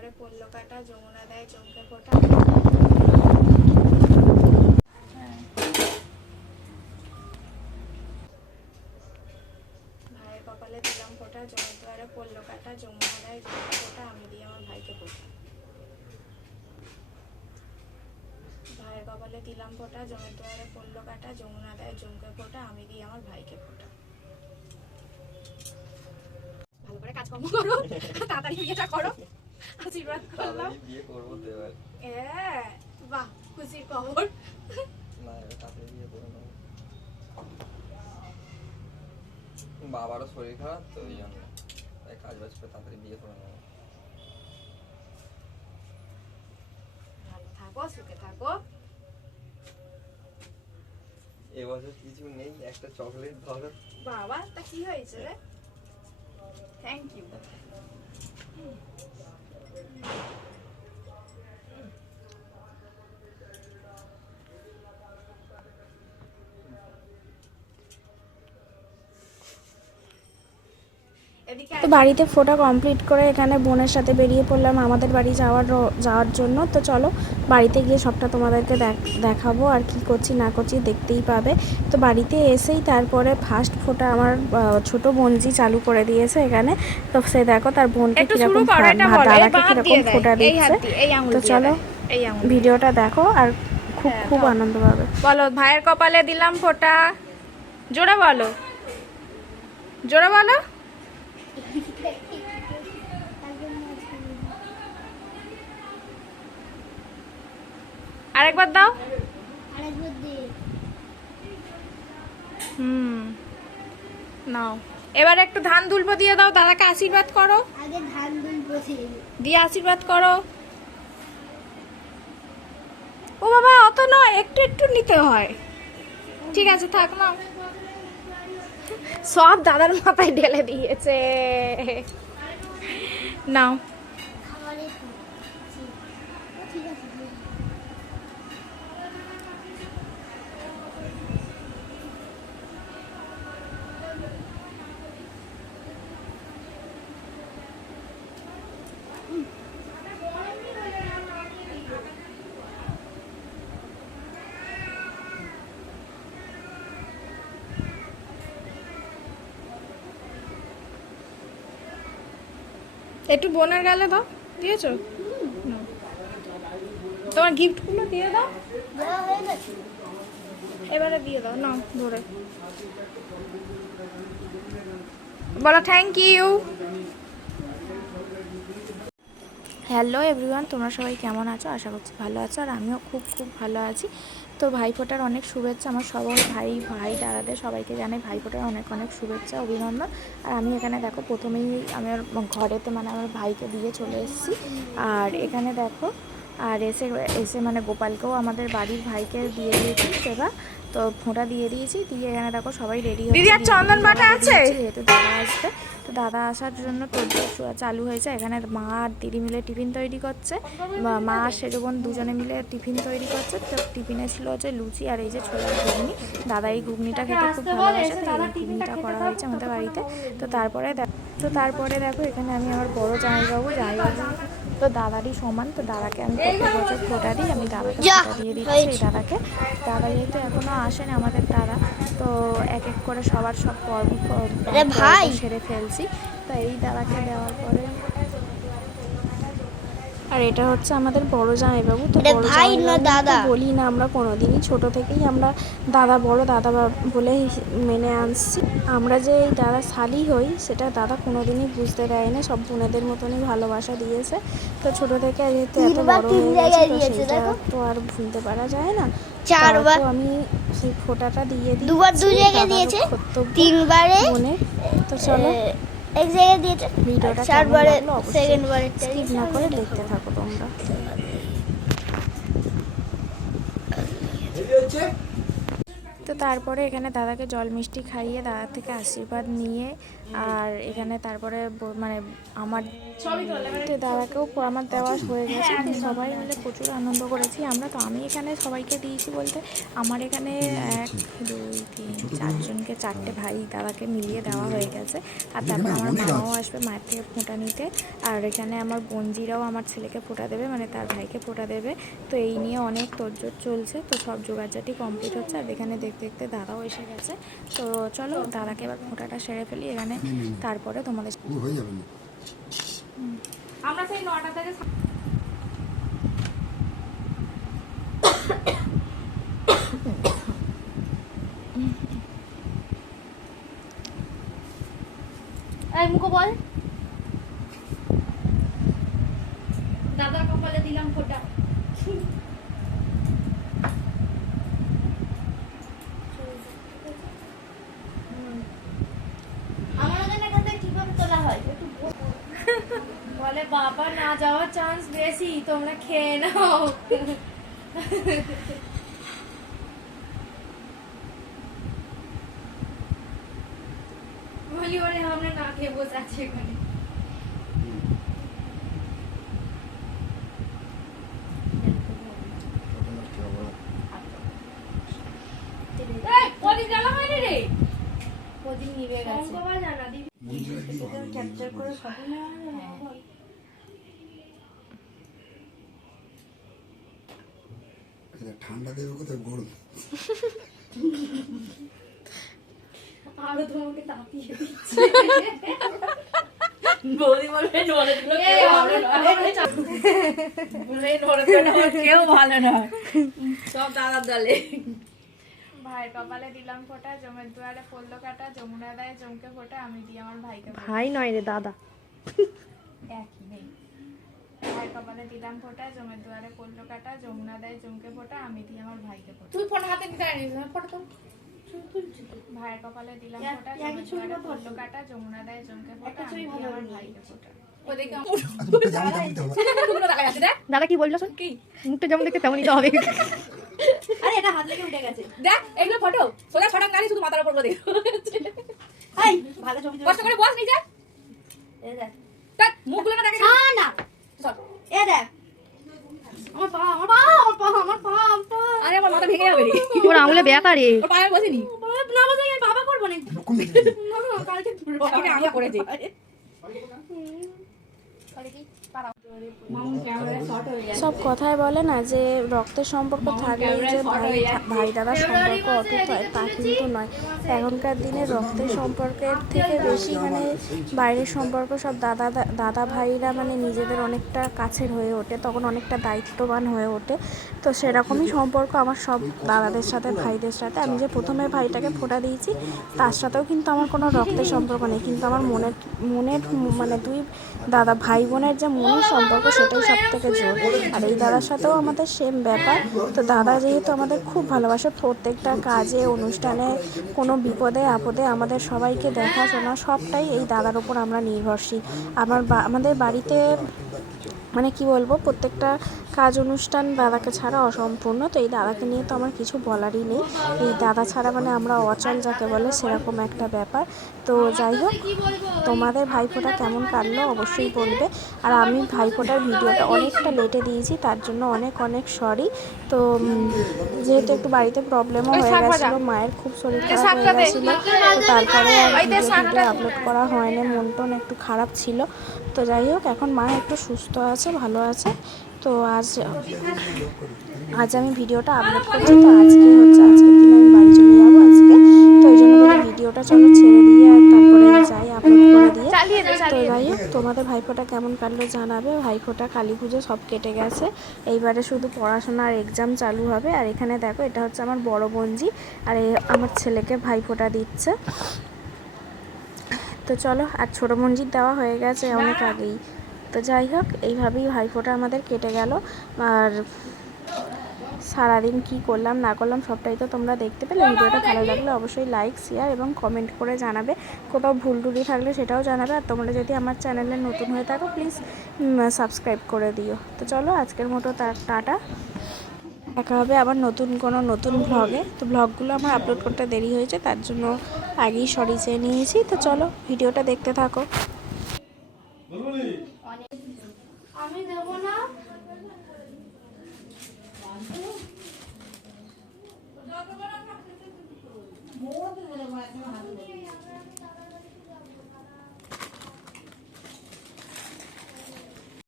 দুয়ারে পড়লো কাটা, যমুনা দেয় চমকে ফোটা। ভাইয়ের কপালে দিলাম ফোটা, জমের দুয়ারে পড়লো কাটা, যমুনা দেয় চমকে ফোটা, আমি দিই আমার ভাইকে ফোটা। ভাইয়ের কপালে দিলাম ফোটা, জমের দুয়ারে পড়লো কাটা, যমুনা দেয় চমকে ফোটা, আমি দিই আমার ভাইকে ফোটা। ভালো করে কাজকর্ম করো, তাড়াতাড়ি বিয়েটা করো, আশীর্বাদ করলাম। বিয়ে করবো তো এবার। বাহ, খুশির খবর। না এবার তাড়াতাড়ি বিয়ে করে নেবো। বাবারও শরীর খারাপ তো ওই জন্য তাই কাজ বাজ করে তাড়াতাড়ি বিয়ে করে নেবো। ভালো থাকো, সুখে থাকো। এবছর কিছু নেই, একটা চকলেট ধরো। বাবা, তা কি হয়েছে রে? Thank you. তো বাড়িতে ফোটা কমপ্লিট করে এখানে বোনের সাথে বেরিয়ে পড়লাম আমাদের বাড়ি যাওয়ার জন্য। তো চলো বাড়িতে গিয়ে সবটা তোমাদেরকে দেখাবো, আর কি করছি না করছি দেখতেই পাবে। তো বাড়িতে এসেই তারপরে ফার্স্ট ফোটা আমার ছোট বোনজি চালু করে দিয়েছে এখানে। তো সে দেখো তার বোনকে কিরকম দাদাকে কিরকম ফোটা দিচ্ছে। তো চলো ভিডিওটা দেখো আর খুব খুব আনন্দ পাবে। বলো, ভাইয়ের কপালে দিলাম ফোটা, জোরে বলো, জোরে বলো। আরেকবার দাও। নাও এবার একটু ধান দুলবো দিয়ে দাও, দাদাকে আশীর্বাদ করো। আগে ধান দুলবো দিয়ে আশীর্বাদ করো। ও বাবা, অত নয়, একটু একটু নিতে হয়। ঠিক আছে থাক, নাও। সব দাদার মাথায় ঢেলে দিয়েছে। নাও। একটু বোনের গালে দাও, দিয়েছো? তোমার গিফটগুলো দিয়ে দাও, এবারে দিয়ে দাও। নাও ধরে বলো থ্যাংক ইউ। হ্যালো এভরিওয়ান, তোমরা সবাই কেমন আছো? আশা করছি ভালো আছো, আর আমিও খুব খুব ভালো আছি। তো ভাইফোঁটার অনেক শুভেচ্ছা আমার সবাই, ভাই দাদাদের সবাইকে জানাই ভাইফোঁটার অনেক অনেক শুভেচ্ছা, অভিনন্দন। আর আমি এখানে দেখো প্রথমেই আমার ঘরেতে মানে আমার ভাইকে দিয়ে চলে এসেছি। আর এখানে দেখো আর এসে মানে গোপালকেও আমাদের বাড়ির ভাইকে দিয়ে দিয়েছি সেবা। তো ফোঁটা দিয়ে দিয়েছি, দিয়ে এখানে দেখো সবাই রেডি হচ্ছে। চন্দন বাটা আছে যেহেতু দাদা আসবে, তো দাদা আসার জন্য তোড়জোড় চালু হয়েছে। এখানে মা আর দিদি মিলে টিফিন তৈরি করছে, মা আর সেজবোন দুজনে মিলে টিফিন তৈরি করছে। তো টিফিনে ছিল হচ্ছে লুচি আর এই যে ছোলার ঘুগনি। দাদা এই ঘুগনিটা খেতে খুব ভালোবাসে, তো এই ঘুগনিটা করা হয়েছে আমাদের বাড়িতে। তো তারপরে দেখো এখানে আমি আমার বড় জামাইবাবু তো দাদারই সমান, তো দাদাকে আমি প্রত্যেক বছর ফোঁটা দিই, আমি দাদাকে ফোঁটা দিয়ে দিচ্ছি। এই দাদা যেহেতু এখনো আসেনি আমাদের দাদা, তো এক এক করে সবার সব পর্ব সেরে ফেলছি। তো এই দাদাকে দেওয়ার পরে আর এটা হচ্ছে আমাদের বড় জামাইবাবু। তো বড় জামাইবাবু বলি না আমরা কোনোদিনই, ছোট থেকেই আমরা বড় দাদা বলে মেনে আনছি। আমরা যে এই দাদা শালি হই সেটা দাদা কোনোদিনই বুঝতে দেয় না, সব বোনেদের মতনই ভালোবাসা দিয়েছে। তো ছোট থেকে যেহেতু এত বড় হয়ে গেছে, তো সেইটা তো আর ভুলতে পারা যায় না। তো আমি সেই ফোঁটাটা দিয়ে দিই, দুবার দু জায়গায় দিয়েছে, তিনবারে বোনের। তো চলো এক জায়গায় দিয়েছে, ভিডিওটা চারবারে সেকেন্ডবারে স্কিপ না করে দেখতে থাকো তোমরা। তো তারপরে এখানে দাদাকে জল মিষ্টি খাইয়ে দাদার থেকে আশীর্বাদ নিয়ে, আর এখানে তারপরে মানে আমার তো দাদাকেও আমার দেওয়া হয়ে গেছে। তো সবাই মিলে প্রচুর আনন্দ করেছি আমরা। তো আমি এখানে সবাইকে দিয়েছি বলতে আমার এখানে 1 2 3 4 জনকে 4টে ভাই দাদাকে মিলিয়ে দেওয়া হয়ে গেছে। আর তারপর আমার মাও আসবে মায়ের থেকে ফোঁটা নিতে। আর এখানে আমার বোনজিরাও আমার ছেলেকে ফোঁটা দেবে, মানে তার ভাইকে ফোঁটা দেবে। তো এই নিয়ে অনেক তোড়জোড় চলছে। তো সব জোগাড়জাটি কমপ্লিট হচ্ছে। আর এখানে দেখতে দেখতে দাদাও এসে গেছে। তো চলো দাদাকে এবার ফোঁটাটা সেরে ফেলি এখানে, তারপরে তোমাদের হয়ে যাবে না। আমরা সেই 9টা থেকে এই মুখো বল দাদার কপালে দিলাম ফোঁটা। আমার ওখানে এখান থেকে কিভাবে তোলা হয় একটু বলে বাবা না যাওয়ার চান্স বেশি, তোমরা খেয়ে নাও। বলি ওরে আমরা না খেয়ে বসে আছি এখানে। কদিন জ্বালা হয়নি রে, কদিন নিবে গেছে জানা দিবি ক্যাপচার করে ফটো নেওয়া। ঠান্ডা দেবে কোথায় গরম? আরো তোমাকে তাপিয়ে দিচ্ছে। বৌদি বলবে নড়েগুলো কেউ ভালো না, সব দাদার দলে। ভাইয়ের কপালে দিলাম ফোঁটা, জমের দুয়ারে পড়লো কাটা, যমুনা দেয় জমকে ফোঁটা, আমি দিই আমার ভাইকে ফোঁটা। ভাই নয় রে দাদা। একই নেই। ভাইয়ের কপালে দিলাম ফোঁটা, জমের দুয়ারে পড়লো কাটা, যমুনা দেয় জমকে ফোঁটা, আমি দিই আমার ভাইকে ফোঁটা। তুই ফোন হাতে নিতে পারিস ফটো তো। ভাইয়ের কপালে দিলাম ফোঁটা, জমের দুয়ারে পড়লো কাটা, যমুনা দেয় জমকে ফোঁটা, আমি দিই আমার ভাইকে ফোঁটা। দাদা কি বললো শোন, কি মুখটা যেমন দেখতে তেমনই তো হবে। আরে এটা হাত লেগে উঠে গেছে। দেখ এগুলো ফটো সোজা ছটাক নারী শুধু মাথার উপর করে দেখো। এই ভালো ছবি তুলে কষ্ট করে বস নিচে, এ দেখ দেখ মুখগুলো না দেখে না সর। এ দেখ আমার পা আমার পা আমার পা আমার পা আমার পা। আরে আমার মাথা ভেঙে যাবে রে, ওর আঙুলে ব্যথা রে, ওর পায়ে বসেনি। না বসে আমি বাবা করবো না না কালকে আমি করেছি। সব কথায় বলে না যে রক্তের সম্পর্ক থাকলেই যে ভাই দাদার সম্পর্ক অটুট হয়, তা কিন্তু নয়। এখনকার দিনে রক্তের সম্পর্কের থেকে বেশি মানে বাইরের সম্পর্ক সব দাদা ভাইরা মানে নিজেদের অনেকটা কাছের হয়ে ওঠে, তখন অনেকটা দায়িত্ববান হয়ে ওঠে। তো সেরকমই সম্পর্ক আমার সব দাদাদের সাথে ভাইদের সাথে। আমি যে প্রথমে ভাইটাকে ফোঁটা দিয়েছি তার সাথেও কিন্তু আমার কোনো রক্তের সম্পর্ক নেই, কিন্তু আমার মনের মানে দুই দাদা ভাই বোনের যে মনের সম্পর্ক সেটাই সব থেকে জোর। আর এই দাদার সাথেও আমাদের সেম ব্যাপার। তো দাদা যেহেতু আমাদের খুব ভালোবাসে, প্রত্যেকটা কাজে অনুষ্ঠানে কোনো বিপদে আপদে আমাদের সবাইকে দেখাশোনা সবটাই এই দাদার ওপর আমরা নির্ভরশীল। আমাদের বাড়িতে মানে কি বলবো, প্রত্যেকটা কাজ অনুষ্ঠান দাদাকে ছাড়া অসম্পূর্ণ। তো এই দাদাকে নিয়ে তো আমার কিছু বলারই নেই। এই দাদা ছাড়া মানে আমরা অচল যাকে বলে সেরকম একটা ব্যাপার। তো যাই হোক, তোমাদের ভাইফোঁটা কেমন কাটলো অবশ্যই বলবে। আর আমি ভাইফোঁটার ভিডিওটা অনেকটা লেটে দিয়েছি, তার জন্য অনেক অনেক সরি। তো যেহেতু একটু বাড়িতে প্রবলেমও হয়ে গেছিলো, মায়ের খুব শরীর খারাপ হয়ে গেছিলো, তো তারপরে আর ভিডিও আপলোড করা হয়নি, মন টন একটু খারাপ ছিল। তো যাই হোক, এখন মা একটু সুস্থ আছে, ভালো আছে। তো আজ আমি ভিডিওটা আপলোড করছি। তো আজকের দিন আমি বাড়ি চলে যাবো আজকে। তো ওই জন্য বলে ভিডিওটা চলো ছেড়ে দিয়ে আর তারপরে যাই আপলোড করে দিয়ে। তো যাই হোক, তোমাদের ভাইফোঁটা কেমন কাটলো জানাবে। ভাইফোঁটা কালী পুজো সব কেটে গেছে, এইবারে শুধু পড়াশোনার এক্সাম চালু হবে। আর এখানে দেখো, এটা হচ্ছে আমার বড় বোনজি, আর আমার ছেলেকে ভাইফোঁটা দিচ্ছে। তো চলো, আর ছোটো মঞ্জির দেওয়া হয়ে গেছে অনেক আগেই। তো যাই হোক, এইভাবেই ভাইফোঁটা আমাদের কেটে গেল। আর সারাদিন কি করলাম না করলাম সবটাই তো তোমরা দেখতে পেলে। ভিডিওটা ভালো লাগলে অবশ্যই লাইক শেয়ার এবং কমেন্ট করে জানাবে। কোথাও ভুল টুটি থাকলে সেটাও জানাবে। আর তোমরা যদি আমার চ্যানেলে নতুন হয়ে থাকো প্লিজ সাবস্ক্রাইব করে দিও। তো চলো, আজকের মতো টাটা, দেখা হবে আবার নতুন ভ্লগে। তো ভ্লগগুলো আমার আপলোড করতে দেরি হয়েছে, তার জন্য আগেই সরি চেয়ে নিয়েছি। তো চলো, ভিডিওটা দেখতে থাকো। আমি দেবো না।